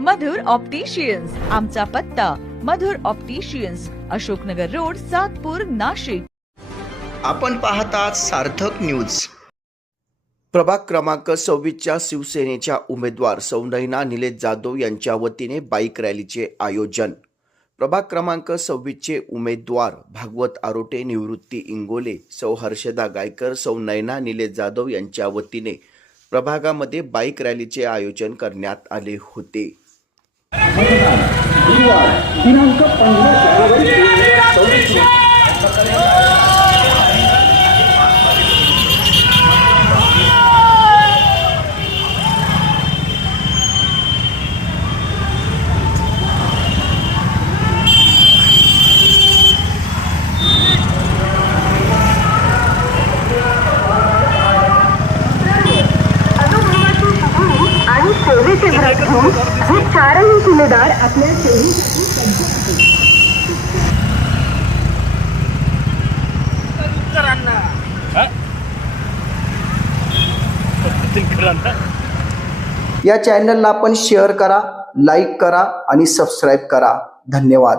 मधुर opticians. आमचा पत्ता Madhur opticians Ashoknagar road Satpur Nashik. आपण पाहतात सार्थक न्यूज. प्रभाग क्रमांक सव्वीसच्या शिवसेनेच्या उमेदवार सौ नयना निलेश जाधव यांच्या वतीने बाईक रॅलीचे आयोजन. प्रभाग क्रमांक सव्वीसचे उमेदवार भागवत आरोटे निवृत्ती इंगोले सौ हर्षदा गायकर सौ नैना निलेश जाधव यांच्या वतीने प्रभागामध्ये बाईक रॅलीचे आयोजन करण्यात आले होते. आणि सेवेचे व्रत घेऊन हे चारही किल्लेदार आपल्या सेवेसाठी या चॅनलला आपण शेअर करा लाईक करा आणि सबस्क्राईब करा. धन्यवाद.